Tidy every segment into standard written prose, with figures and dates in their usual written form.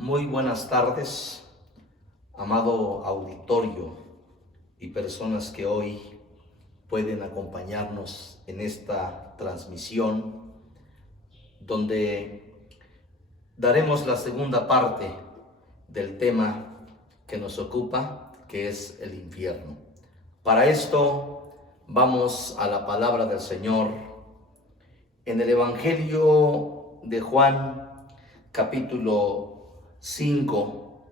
Muy buenas tardes, amado auditorio y personas que hoy pueden acompañarnos en esta transmisión, donde daremos la segunda parte del tema que nos ocupa, que es el infierno. Para esto vamos a la palabra del Señor en el Evangelio de Juan, capítulo 5,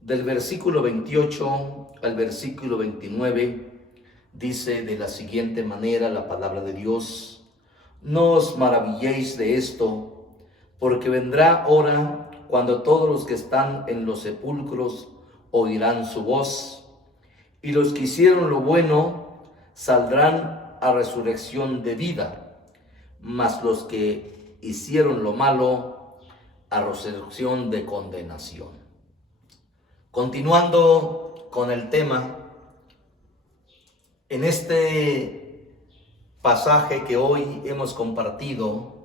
del versículo 28 al versículo 29, dice de la siguiente manera la palabra de Dios: No os maravilléis de esto, porque vendrá hora cuando todos los que están en los sepulcros oirán su voz, y los que hicieron lo bueno saldrán a resurrección de vida, mas los que hicieron lo malo a resurrección de condenación. Continuando con el tema, en este pasaje que hoy hemos compartido,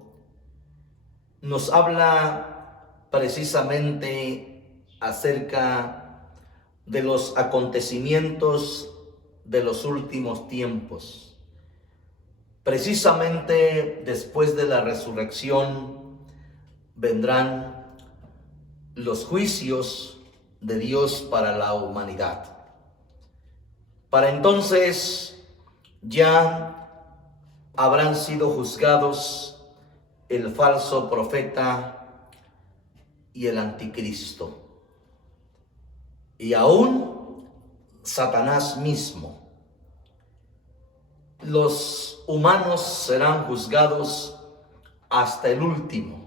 nos habla precisamente acerca de los acontecimientos de los últimos tiempos. Precisamente después de la resurrección vendrán los juicios de Dios para la humanidad. Para entonces ya habrán sido juzgados el falso profeta y el anticristo, y aún Satanás mismo. Los humanos serán juzgados hasta el último.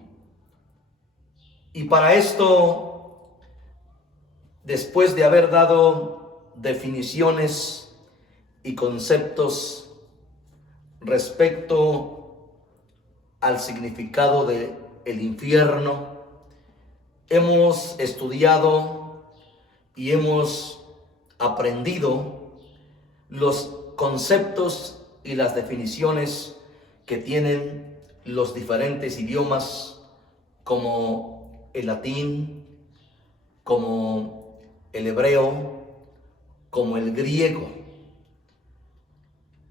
Y para esto, después de haber dado definiciones y conceptos respecto al significado del infierno, hemos estudiado y hemos aprendido los conceptos y las definiciones que tienen los diferentes idiomas, como el latín, como el hebreo, como el griego.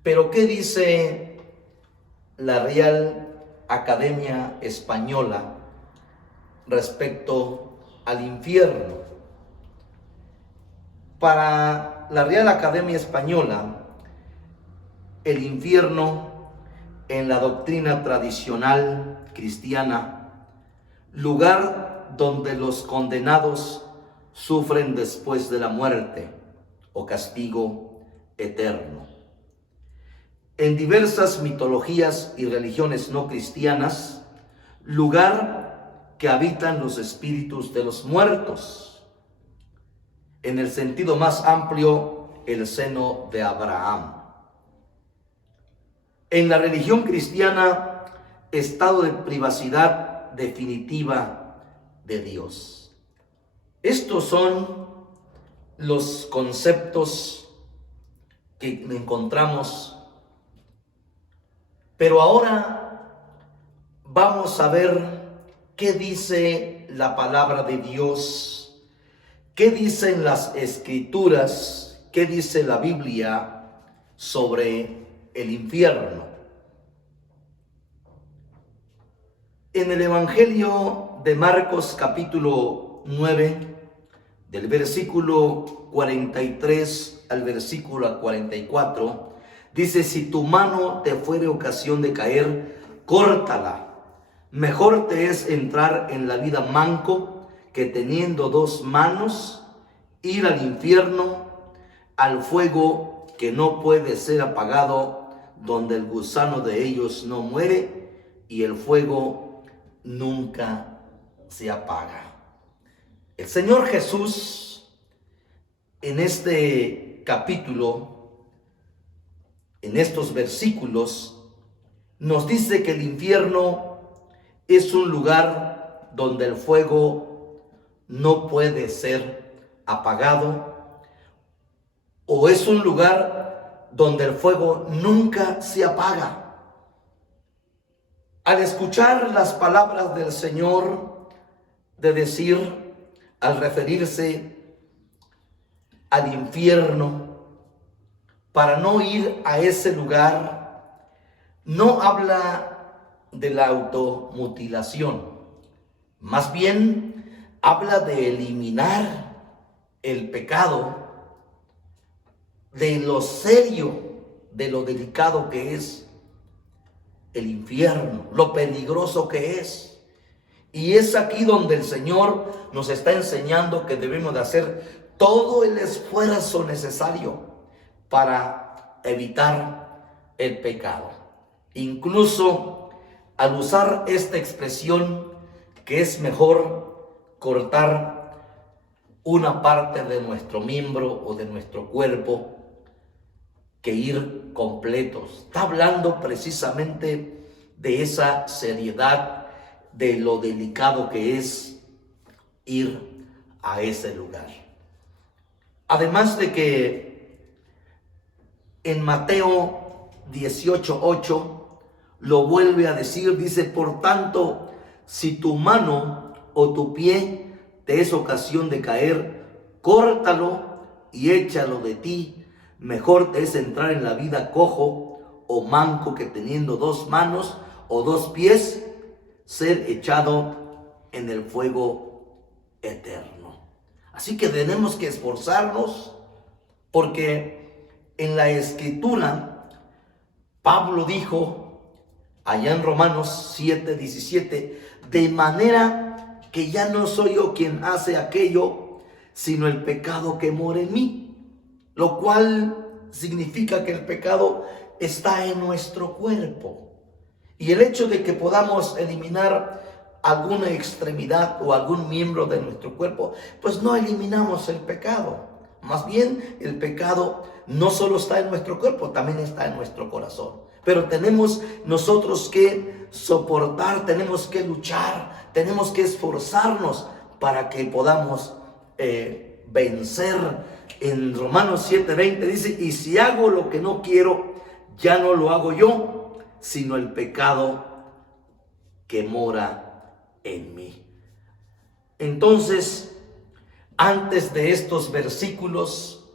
Pero ¿qué dice la Real Academia Española respecto al infierno? Para la Real Academia Española, el infierno en la doctrina tradicional cristiana, lugar donde los condenados sufren después de la muerte o castigo eterno. En diversas mitologías y religiones no cristianas, lugar que habitan los espíritus de los muertos. En el sentido más amplio, el seno de Abraham. En la religión cristiana, estado de privacidad definitiva de Dios. Estos son los conceptos que encontramos, pero ahora vamos a ver qué dice la palabra de Dios, qué dicen las escrituras, qué dice la Biblia sobre el infierno. En el Evangelio de Marcos capítulo 9, del versículo 43 al versículo 44, dice: si tu mano te fuere ocasión de caer, córtala. Mejor te es entrar en la vida manco que teniendo dos manos ir al infierno, al fuego que no puede ser apagado, donde el gusano de ellos no muere y el fuego nunca se apaga. El Señor Jesús en este capítulo, en estos versículos, nos dice que el infierno es un lugar donde el fuego no puede ser apagado, o es un lugar donde el fuego nunca se apaga. Al escuchar las palabras del Señor de decir al referirse al infierno, para no ir a ese lugar, no habla de la automutilación, más bien habla de eliminar el pecado, de lo serio, de lo delicado que es el infierno, lo peligroso que es. Y es aquí donde el Señor nos está enseñando que debemos de hacer todo el esfuerzo necesario para evitar el pecado. Incluso al usar esta expresión que es mejor cortar una parte de nuestro miembro o de nuestro cuerpo que ir completos. Está hablando precisamente de esa seriedad, de lo delicado que es ir a ese lugar. Además de que en Mateo 18:8 lo vuelve a decir, dice: por tanto, si tu mano o tu pie te es ocasión de caer, córtalo y échalo de ti. Mejor te es entrar en la vida cojo o manco que teniendo 2 manos o 2 pies, ser echado en el fuego eterno. Así que tenemos que esforzarnos, porque en la Escritura Pablo dijo allá en Romanos 7:17, de manera que ya no soy yo quien hace aquello, sino el pecado que mora en mí. Lo cual significa que el pecado está en nuestro cuerpo. Y el hecho de que podamos eliminar alguna extremidad o algún miembro de nuestro cuerpo, pues no eliminamos el pecado. Más bien, el pecado no solo está en nuestro cuerpo, también está en nuestro corazón. Pero tenemos nosotros que soportar, tenemos que luchar, tenemos que esforzarnos para que podamos vencer. En Romanos 7:20 dice: y si hago lo que no quiero, ya no lo hago yo, sino el pecado que mora en mí. Entonces, antes de estos versículos,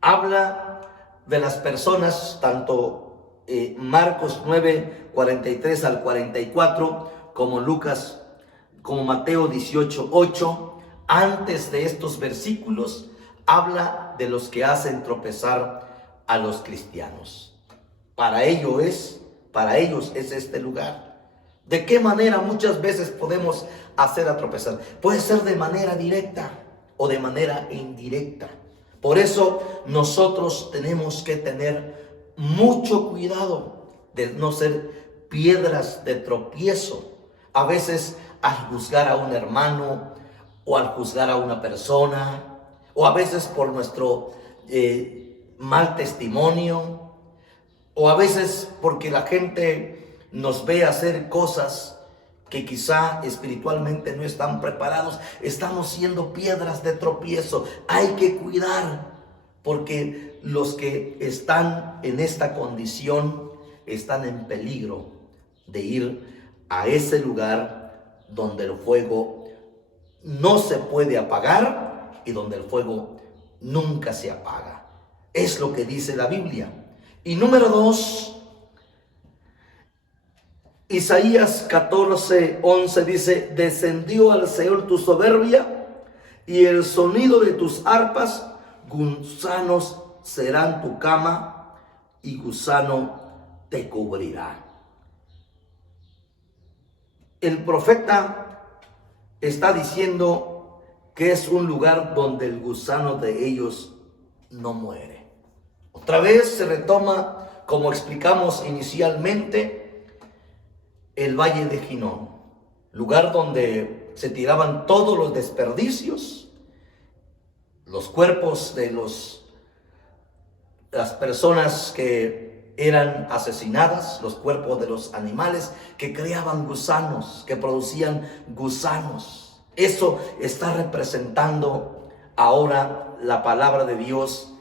habla de las personas, tanto Marcos 9:43 al 44, como Lucas, como Mateo 18:8. Antes de estos versículos, habla de los que hacen tropezar a los cristianos. Para ellos es este lugar. ¿De qué manera muchas veces podemos hacer a tropezar? Puede ser de manera directa o de manera indirecta. Por eso nosotros tenemos que tener mucho cuidado de no ser piedras de tropiezo. A veces al juzgar a un hermano o al juzgar a una persona, o a veces por nuestro mal testimonio, o a veces porque la gente nos ve hacer cosas que quizá espiritualmente no están preparados, estamos siendo piedras de tropiezo. Hay que cuidar, porque los que están en esta condición están en peligro de ir a ese lugar donde el fuego no se puede apagar y donde el fuego nunca se apaga. Es lo que dice la Biblia. Y número 2, Isaías 14:11 dice: descendió al Seol tu soberbia y el sonido de tus arpas, gusanos serán tu cama y gusano te cubrirá. El profeta está diciendo que es un lugar donde el gusano de ellos no muere. Otra vez se retoma, como explicamos inicialmente, el Valle de Ginón, lugar donde se tiraban todos los desperdicios, los cuerpos de las personas que eran asesinadas, los cuerpos de los animales que creaban gusanos, que producían gusanos. Eso está representando ahora la palabra de Dios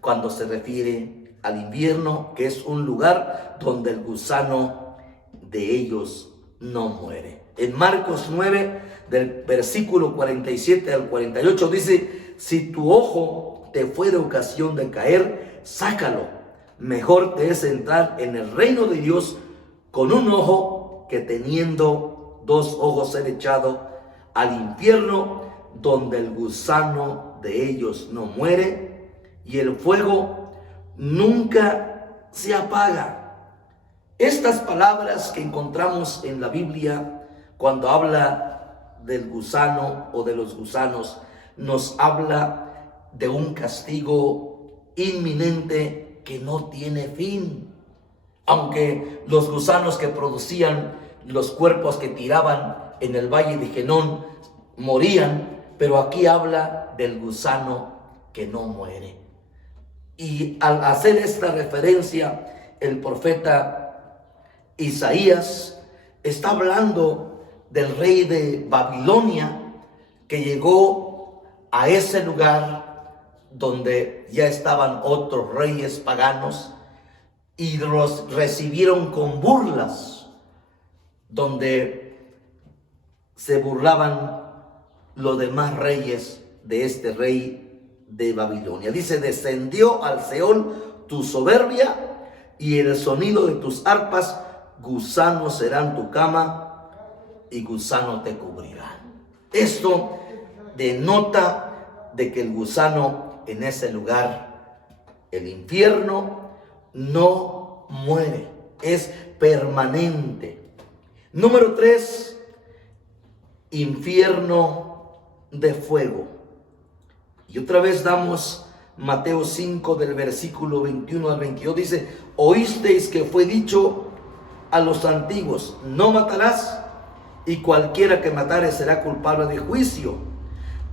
cuando se refiere al invierno, que es un lugar donde el gusano de ellos no muere. En Marcos 9, del versículo 47 al 48, dice: si tu ojo te fuera ocasión de caer, sácalo. Mejor te es entrar en el reino de Dios con un ojo que teniendo dos ojos ser echado al infierno, donde el gusano de ellos no muere y el fuego nunca se apaga. Estas palabras que encontramos en la Biblia, cuando habla del gusano o de los gusanos, nos habla de un castigo inminente que no tiene fin. Aunque los gusanos que producían los cuerpos que tiraban en el valle de Genón morían, pero aquí habla del gusano que no muere. Y al hacer esta referencia, el profeta Isaías está hablando del rey de Babilonia que llegó a ese lugar donde ya estaban otros reyes paganos y los recibieron con burlas, donde se burlaban los demás reyes de este rey de Babilonia. Dice: descendió al Seol tu soberbia, y el sonido de tus arpas, gusano serán tu cama y gusano te cubrirá. Esto denota de que el gusano en ese lugar, el infierno, no muere, es permanente. Número 3, infierno de fuego. Y otra vez damos Mateo 5 del versículo 21 al 22. Dice: oísteis que fue dicho a los antiguos: no matarás, y cualquiera que matare será culpable de juicio.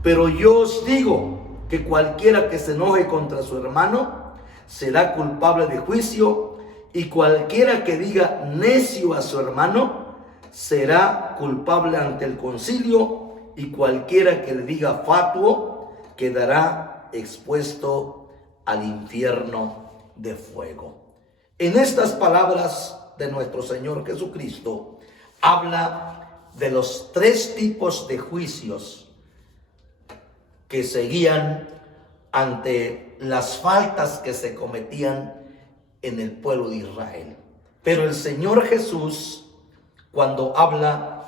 Pero yo os digo que cualquiera que se enoje contra su hermano será culpable de juicio, y cualquiera que diga necio a su hermano será culpable ante el concilio, y cualquiera que le diga fatuo quedará expuesto al infierno de fuego. En estas palabras de nuestro Señor Jesucristo habla de los 3 tipos de juicios que seguían ante las faltas que se cometían en el pueblo de Israel. Pero el Señor Jesús, cuando habla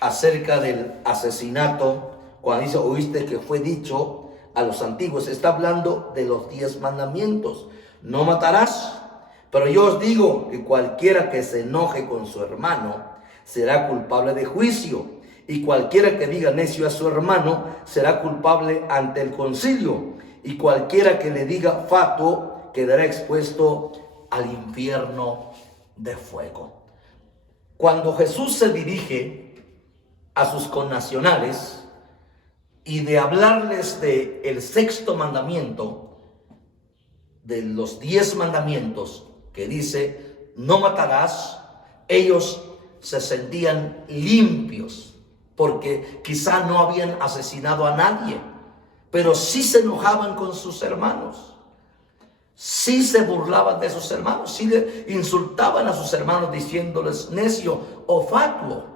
acerca del asesinato, cuando dice: oíste que fue dicho a los antiguos, está hablando de los 10 mandamientos. No matarás. Pero yo os digo que cualquiera que se enoje con su hermano será culpable de juicio, y cualquiera que diga necio a su hermano será culpable ante el concilio, y cualquiera que le diga fatuo quedará expuesto al infierno de fuego. Cuando Jesús se dirige a sus connacionales y de hablarles de el 6º mandamiento, de los 10 mandamientos que dice: no matarás, ellos se sentían limpios porque quizá no habían asesinado a nadie, pero sí se enojaban con sus hermanos, sí se burlaban de sus hermanos, sí le insultaban a sus hermanos diciéndoles necio o fatuo.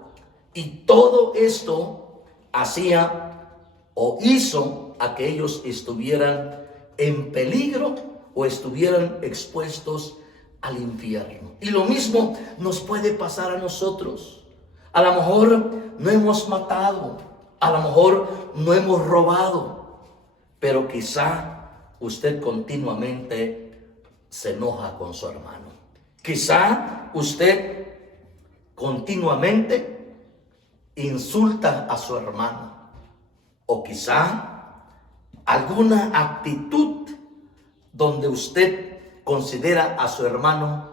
Y todo esto hacía o hizo a que ellos estuvieran en peligro o estuvieran expuestos al infierno. Y lo mismo nos puede pasar a nosotros. A lo mejor no hemos matado, a lo mejor no hemos robado, pero quizá usted continuamente se enoja con su hermano. Quizá usted continuamente insulta a su hermano, o quizá alguna actitud donde usted considera a su hermano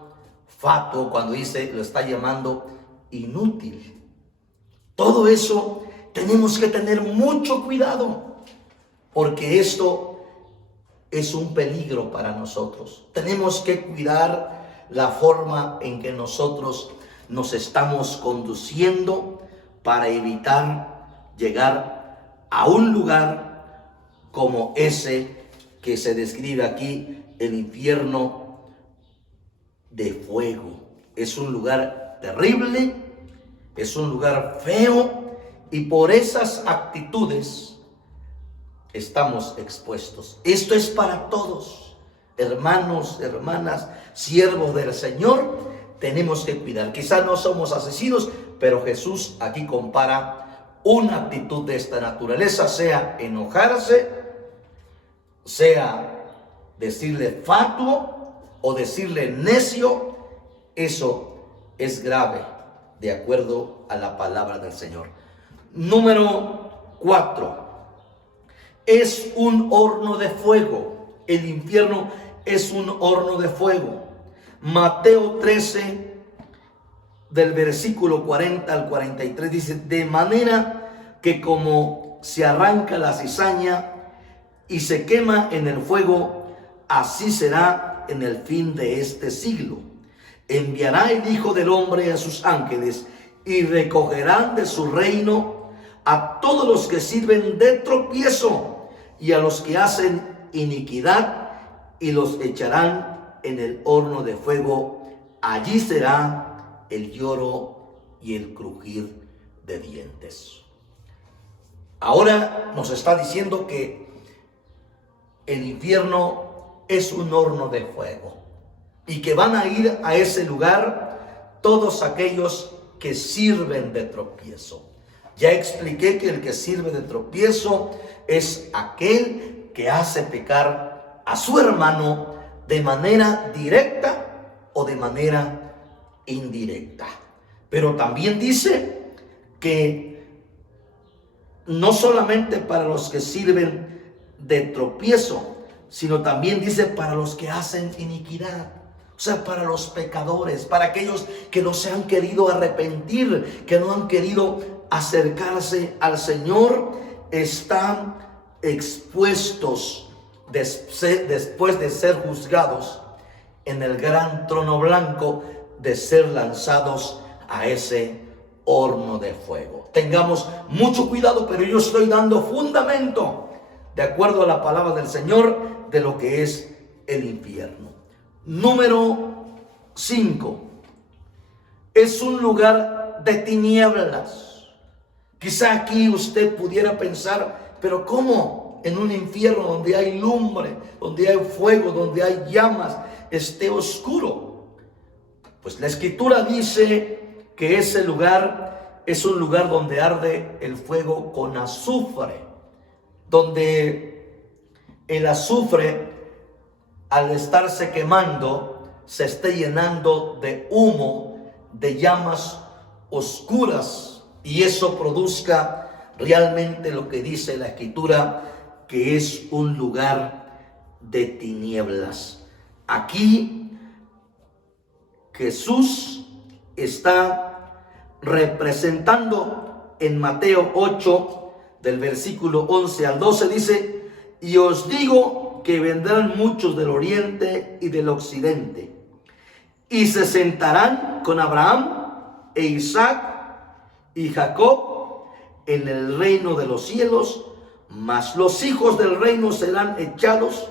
fatuo, cuando dice, lo está llamando inútil. Todo eso tenemos que tener mucho cuidado, porque esto es un peligro para nosotros. Tenemos que cuidar la forma en que nosotros nos estamos conduciendo para evitar llegar a un lugar como ese que se describe aquí, el infierno de fuego. Es un lugar terrible, es un lugar feo y por esas actitudes estamos expuestos. Esto es para todos, hermanos, hermanas, siervos del Señor, tenemos que cuidar. Quizás no somos asesinos, pero Jesús aquí compara una actitud de esta naturaleza, sea enojarse, sea decirle fatuo o decirle necio. Eso es grave de acuerdo a la palabra del Señor. Número 4. Es un horno de fuego. El infierno es un horno de fuego. Mateo 13, del versículo 40 al 43, dice: de manera que como se arranca la cizaña y se quema en el fuego, así será en el fin de este siglo. Enviará el Hijo del Hombre a sus ángeles y recogerán de su reino a todos los que sirven de tropiezo y a los que hacen iniquidad, y los echarán en el horno de fuego. Allí será el lloro y el crujir de dientes. Ahora nos está diciendo que el infierno es un horno de fuego y que van a ir a ese lugar todos aquellos que sirven de tropiezo. Ya expliqué que el que sirve de tropiezo es aquel que hace pecar a su hermano de manera directa o de manera indirecta. Pero también dice que no solamente para los que sirven de tropiezo, sino también dice para los que hacen iniquidad. O sea, para los pecadores, para aquellos que no se han querido arrepentir, que no han querido acercarse al Señor, están expuestos después de ser juzgados en el gran trono blanco, de ser lanzados a ese horno de fuego. Tengamos mucho cuidado, pero yo estoy dando fundamento de acuerdo a la palabra del Señor de lo que es el infierno. Número 5. Es un lugar de tinieblas. Quizá aquí usted pudiera pensar, pero ¿cómo en un infierno donde hay lumbre, donde hay fuego, donde hay llamas, esté oscuro? Pues la Escritura dice que ese lugar es un lugar donde arde el fuego con azufre, donde el azufre, al estarse quemando, se esté llenando de humo, de llamas oscuras, y eso produzca realmente lo que dice la Escritura, que es un lugar de tinieblas. Aquí Jesús está representando en Mateo 8, del versículo 11 al 12, dice: y os digo que vendrán muchos del oriente y del occidente, y se sentarán con Abraham e Isaac y Jacob en el reino de los cielos, mas los hijos del reino serán echados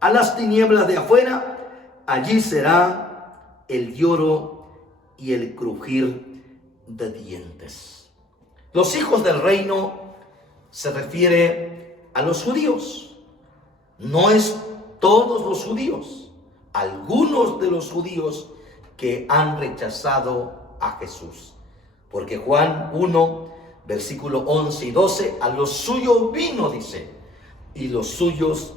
a las tinieblas de afuera. Allí será el lloro y el crujir de dientes. Los hijos del reino se refiere a los judíos. No es todos los judíos, algunos de los judíos que han rechazado a Jesús. Porque Juan 1, versículo 11 y 12, a los suyos vino, dice, y los suyos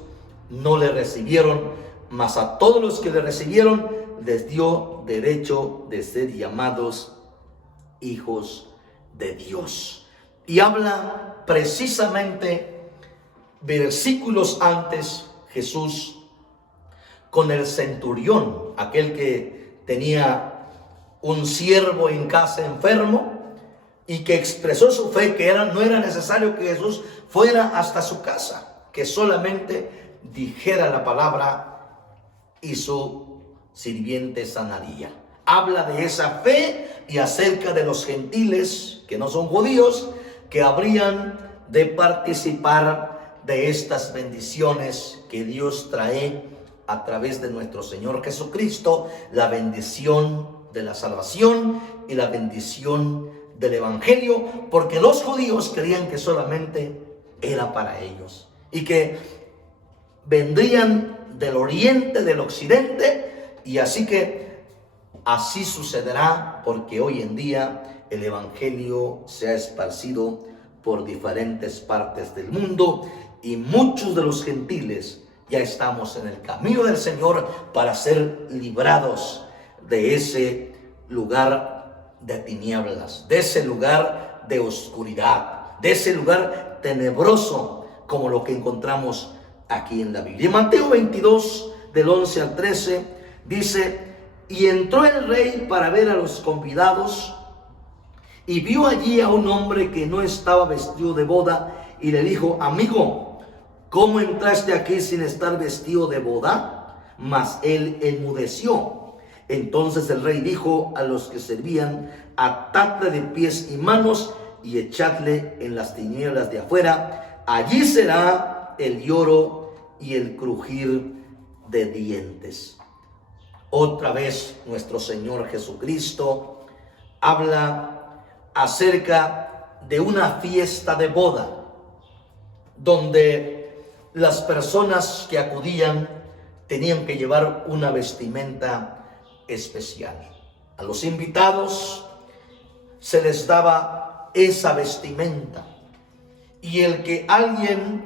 no le recibieron, mas a todos los que le recibieron les dio derecho de ser llamados hijos de Dios. Y habla precisamente versículos antes Jesús con el centurión, aquel que tenía un siervo en casa enfermo y que expresó su fe, que no era necesario que Jesús fuera hasta su casa, que solamente dijera la palabra y su sirviente sanaría. Habla de esa fe y acerca de los gentiles que no son judíos, que habrían de participar de estas bendiciones que Dios trae a través de nuestro Señor Jesucristo, la bendición de la salvación y la bendición del evangelio, porque los judíos creían que solamente era para ellos y que vendrían del oriente, del occidente, y así sucederá, porque hoy en día el evangelio se ha esparcido por diferentes partes del mundo y muchos de los gentiles ya estamos en el camino del Señor para ser librados de ese lugar de tinieblas, de ese lugar de oscuridad, de ese lugar tenebroso como lo que encontramos aquí en la Biblia. En Mateo 22, del 11 al 13, dice: y entró el rey para ver a los convidados, y vio allí a un hombre que no estaba vestido de boda, y le dijo: amigo, ¿cómo entraste aquí sin estar vestido de boda? Mas él enmudeció. Entonces el rey dijo a los que servían: atadle de pies y manos y echadle en las tinieblas de afuera. Allí será el lloro y el crujir de dientes. Otra vez nuestro Señor Jesucristo habla acerca de una fiesta de boda, donde las personas que acudían tenían que llevar una vestimenta especial. A los invitados se les daba esa vestimenta, y el que alguien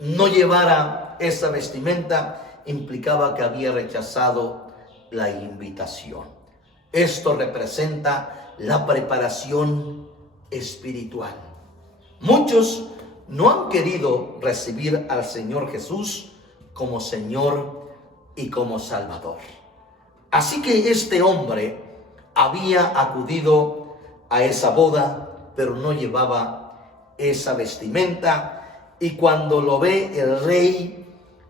no llevara esa vestimenta implicaba que había rechazado la invitación. Esto representa la preparación espiritual. Muchos no han querido recibir al Señor Jesús como Señor y como Salvador. Así que este hombre había acudido a esa boda, pero no llevaba esa vestimenta, y cuando lo ve el rey,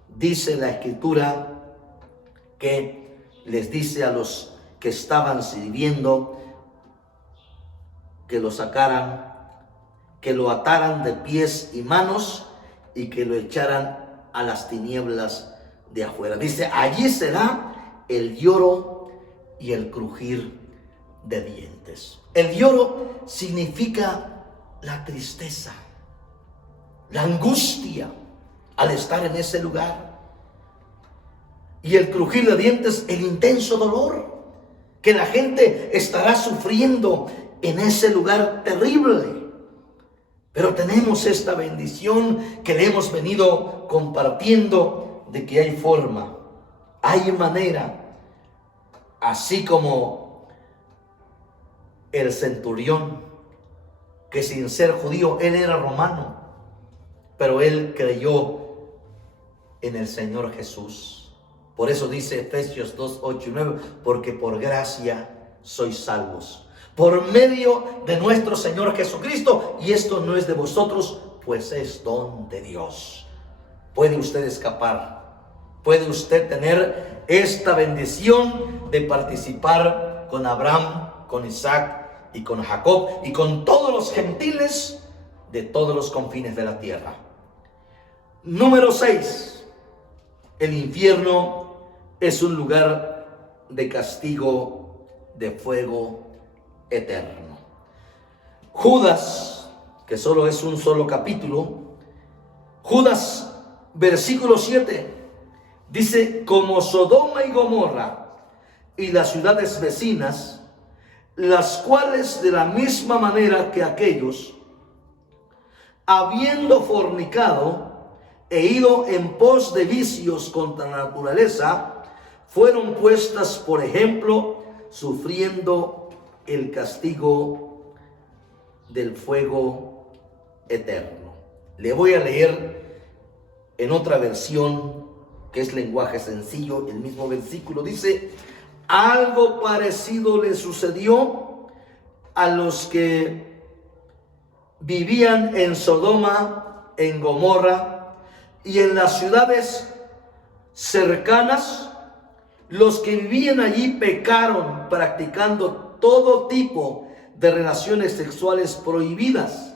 dice la Escritura que les dice a los que estaban sirviendo que lo sacaran, que lo ataran de pies y manos y que lo echaran a las tinieblas de afuera. Dice: allí será el lloro y el crujir de dientes. El lloro significa la tristeza, la angustia al estar en ese lugar. Y el crujir de dientes, el intenso dolor que la gente estará sufriendo en ese lugar terrible. Pero tenemos esta bendición que le hemos venido compartiendo, de que hay forma, hay manera, así como el centurión, que sin ser judío, él era romano, pero él creyó en el Señor Jesús. Por eso dice Efesios 2, 8 y 9, porque por gracia sois salvos, por medio de nuestro Señor Jesucristo, y esto no es de vosotros, pues es don de Dios. Puede usted escapar, puede usted tener esta bendición de participar con Abraham, con Isaac y con Jacob y con todos los gentiles de todos los confines de la tierra. Número 6. El infierno es un lugar de castigo, de fuego eterno. Judas, que solo es un solo capítulo, Judas, versículo 7, dice: como Sodoma y Gomorra y las ciudades vecinas, las cuales de la misma manera que aquellos, habiendo fornicado e ido en pos de vicios contra la naturaleza, fueron puestas por ejemplo, sufriendo el castigo del fuego eterno. Le voy a leer en otra versión, que es lenguaje sencillo, el mismo versículo. Dice: algo parecido le sucedió a los que vivían en Sodoma, en Gomorra y en las ciudades cercanas. Los que vivían allí pecaron, practicando todo tipo de relaciones sexuales prohibidas.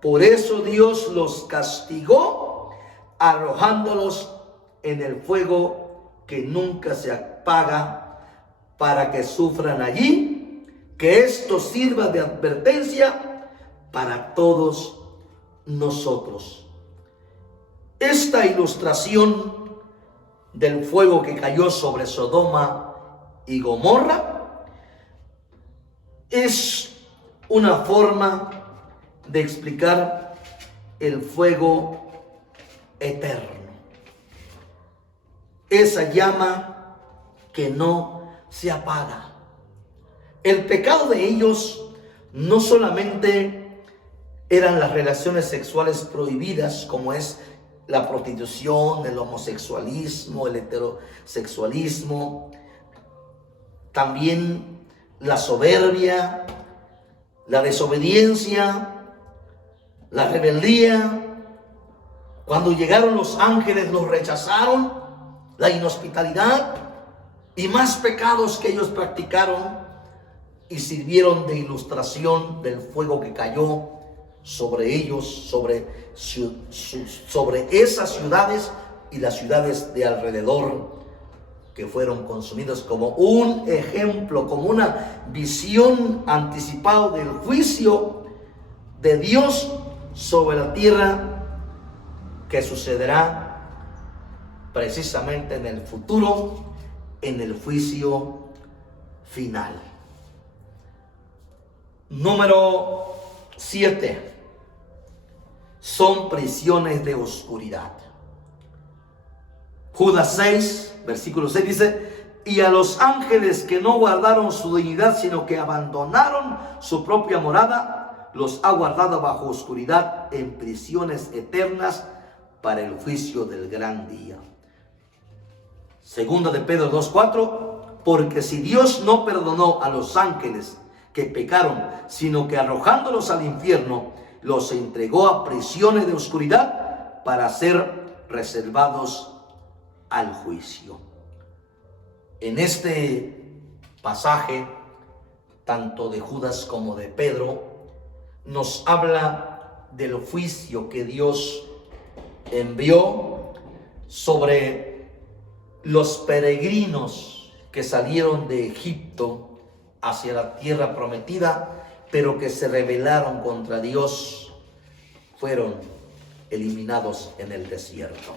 Por eso Dios los castigó, arrojándolos en el fuego que nunca se apaga, para que sufran allí que esto sirva de advertencia para todos nosotros. Esta ilustración del fuego que cayó sobre Sodoma y Gomorra es una forma de explicar el fuego eterno. Esa llama que no se apaga. El pecado de ellos no solamente eran las relaciones sexuales prohibidas, como es la prostitución, el homosexualismo, el heterosexualismo, también la soberbia, la desobediencia, la rebeldía. Cuando llegaron los ángeles los rechazaron, la inhospitalidad y más pecados que ellos practicaron y sirvieron de ilustración del fuego que cayó sobre ellos, sobre esas ciudades y las ciudades de alrededor, que fueron consumidas como un ejemplo, como una visión anticipada del juicio de Dios sobre la tierra, que sucederá precisamente en el futuro, en el juicio final. Número 7. Son prisiones de oscuridad. Judas 6, versículo 6 dice: y a los ángeles que no guardaron su dignidad, sino que abandonaron su propia morada, los ha guardado bajo oscuridad en prisiones eternas para el juicio del gran día. Segunda de Pedro 2:4, porque si Dios no perdonó a los ángeles que pecaron, sino que arrojándolos al infierno, los entregó a prisiones de oscuridad para ser reservados al juicio. En este pasaje, tanto de Judas como de Pedro, nos habla del juicio que Dios envió sobre los peregrinos que salieron de Egipto hacia la tierra prometida, pero que se rebelaron contra Dios, fueron eliminados en el desierto.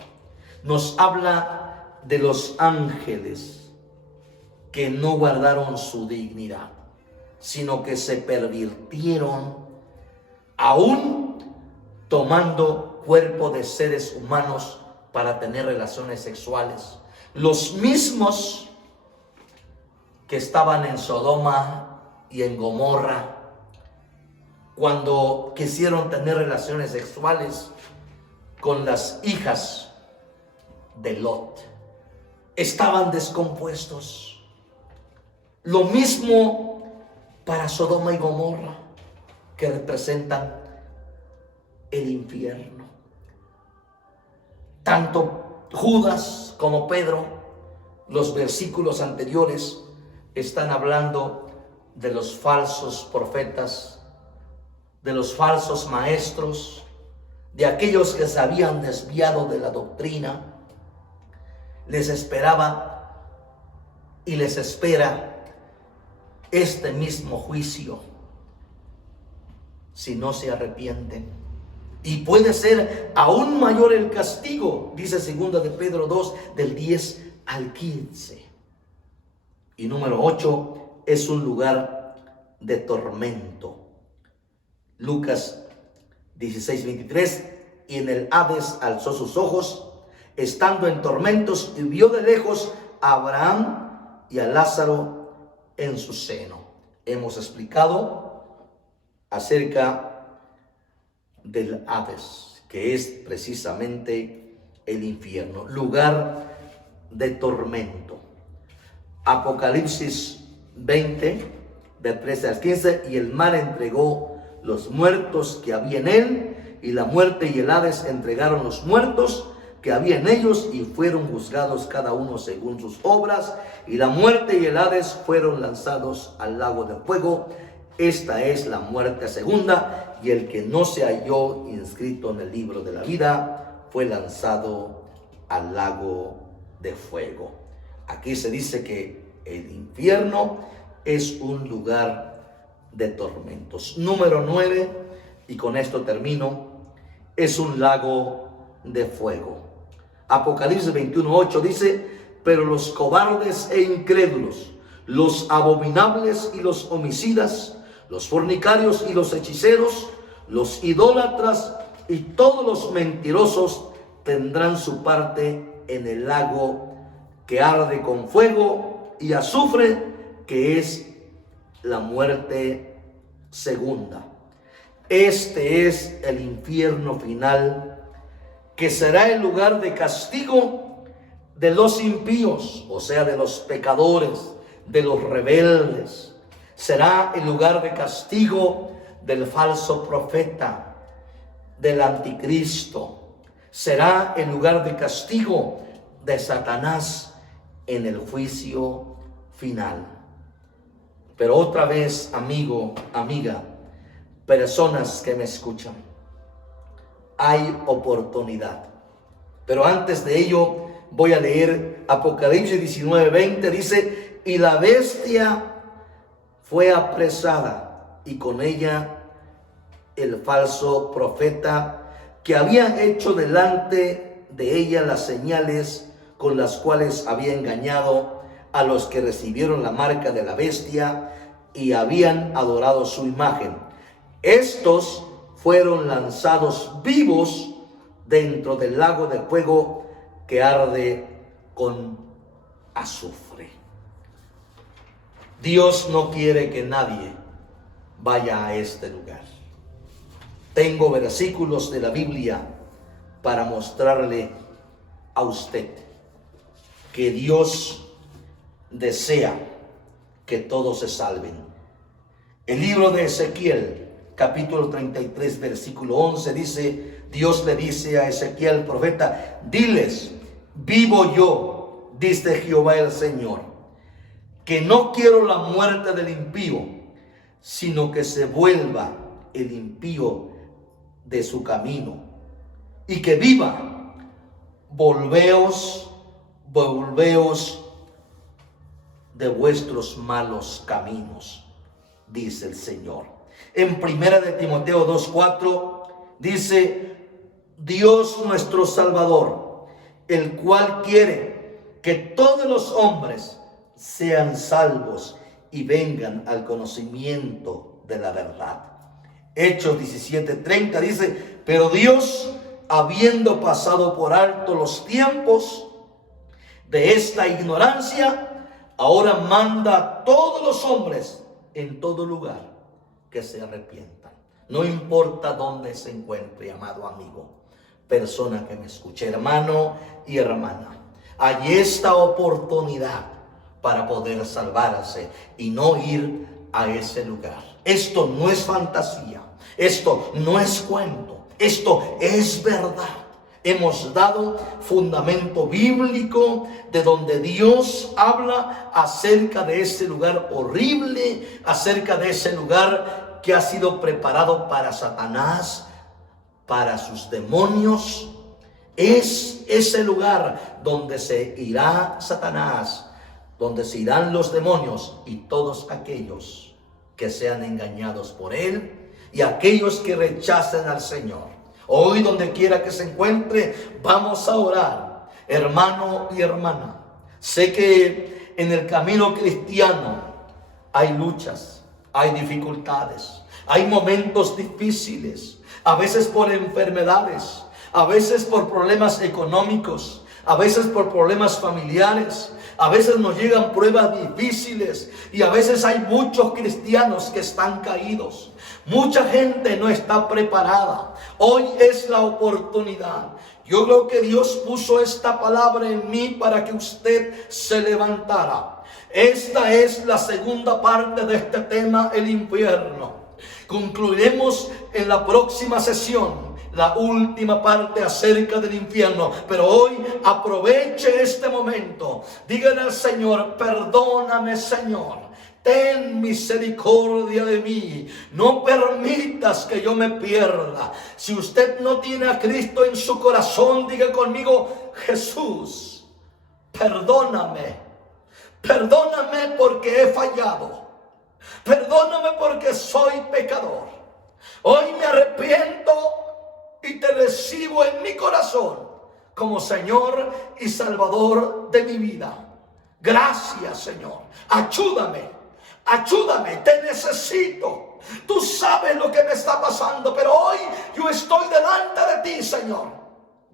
Nos habla de los ángeles que no guardaron su dignidad, sino que se pervirtieron, aún tomando cuerpo de seres humanos para tener relaciones sexuales. Los mismos que estaban en Sodoma y en Gomorra, cuando quisieron tener relaciones sexuales con las hijas de Lot, estaban descompuestos. Lo mismo para Sodoma y Gomorra, que representan el infierno. Tanto Judas como Pedro, los versículos anteriores, están hablando de los falsos profetas, de los falsos maestros, de aquellos que se habían desviado de la doctrina. Les esperaba y les espera este mismo juicio si no se arrepienten. Y puede ser aún mayor el castigo, dice segunda de Pedro 2, del 10 al 15. Y número 8, es un lugar de tormento. Lucas 16:23, y en el Hades alzó sus ojos, estando en tormentos, y vio de lejos a Abraham y a Lázaro en su seno. Hemos explicado acerca del Hades, que es precisamente el infierno, lugar de tormento. Apocalipsis 20, del 13 al 15, y el mar entregó los muertos que había en él, y la muerte y el Hades entregaron los muertos que había en ellos, y fueron juzgados cada uno según sus obras, y la muerte y el Hades fueron lanzados al lago de fuego. Esta es la muerte segunda, y el que no se halló inscrito en el libro de la vida fue lanzado al lago de fuego. Aquí se dice que el infierno es un lugar de tormentos. Número 9, y con esto termino, es un lago de fuego. Apocalipsis 21:8 dice: pero los cobardes e incrédulos, los abominables y los homicidas, los fornicarios y los hechiceros, los idólatras y todos los mentirosos tendrán su parte en el lago que arde con fuego y azufre, que es la muerte segunda. Este es el infierno final, que será el lugar de castigo de los impíos, o sea, de los pecadores, de los rebeldes. Será el lugar de castigo del falso profeta, del anticristo. Será el lugar de castigo de Satanás en el juicio final. Pero otra vez, amigo, amiga, personas que me escuchan, hay oportunidad. Pero antes de ello, voy a leer Apocalipsis 19:20. Dice: y la bestia fue apresada, y con ella el falso profeta, que había hecho delante de ella las señales con las cuales había engañado a los que recibieron la marca de la bestia y habían adorado su imagen. Estos fueron lanzados vivos dentro del lago de fuego que arde con azufre. Dios no quiere que nadie vaya a este lugar. Tengo versículos de la Biblia para mostrarle a usted que Dios desea que todos se salven. El libro de Ezequiel, capítulo 33, versículo 11, dice: Dios le dice a Ezequiel, profeta: diles, vivo yo, dice Jehová el Señor, que no quiero la muerte del impío, sino que se vuelva el impío de su camino y que viva. Volveos de vuestros malos caminos, dice el Señor. En 1 de Timoteo 2:4 dice: Dios nuestro Salvador, el cual quiere que todos los hombres sean salvos y vengan al conocimiento de la verdad. Hechos 17:30 dice: pero Dios, habiendo pasado por alto los tiempos de esta ignorancia, ahora manda a todos los hombres en todo lugar que se arrepientan. No importa dónde se encuentre, amado amigo, persona que me escuche, hermano y hermana, hay esta oportunidad para poder salvarse y no ir a ese lugar. Esto no es fantasía, esto no es cuento, esto es verdad. Hemos dado fundamento bíblico de donde Dios habla acerca de ese lugar horrible, acerca de ese lugar que ha sido preparado para Satanás, para sus demonios. Es ese lugar donde se irá Satanás, donde se irán los demonios y todos aquellos que sean engañados por él y aquellos que rechacen al Señor. Hoy, donde quiera que se encuentre, vamos a orar, hermano y hermana. Sé que en el camino cristiano hay luchas, hay dificultades, hay momentos difíciles, a veces por enfermedades, a veces por problemas económicos, a veces por problemas familiares. A veces nos llegan pruebas difíciles y a veces hay muchos cristianos que están caídos. Mucha gente no está preparada. Hoy es la oportunidad. Yo creo que Dios puso esta palabra en mí para que usted se levantara. Esta es la segunda parte de este tema, el infierno. Concluiremos en la próxima sesión la última parte acerca del infierno. Pero hoy aproveche este momento. Dígale al Señor: perdóname, Señor. Ten misericordia de mí. No permitas que yo me pierda. Si usted no tiene a Cristo en su corazón, diga conmigo: Jesús, perdóname. Perdóname porque he fallado. Perdóname porque soy pecador. Hoy me arrepiento y te recibo en mi corazón como Señor y Salvador de mi vida. Gracias, Señor. Ayúdame, ayúdame, te necesito. Tú sabes lo que me está pasando, pero hoy yo estoy delante de ti, Señor.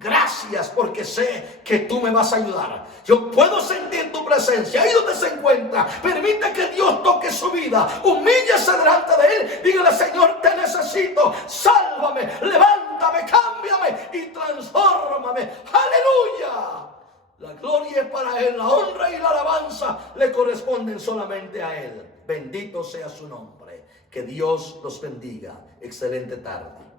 Gracias porque sé que tú me vas a ayudar. Yo puedo sentir tu presencia ahí donde se encuentra. Permite que Dios toque su vida. Humíllese delante de Él. Dígale: Señor, te necesito. Sálvame, levántame, cámbiame y transfórmame. ¡Aleluya! La gloria es para Él. La honra y la alabanza le corresponden solamente a Él. Bendito sea su nombre. Que Dios los bendiga. Excelente tarde.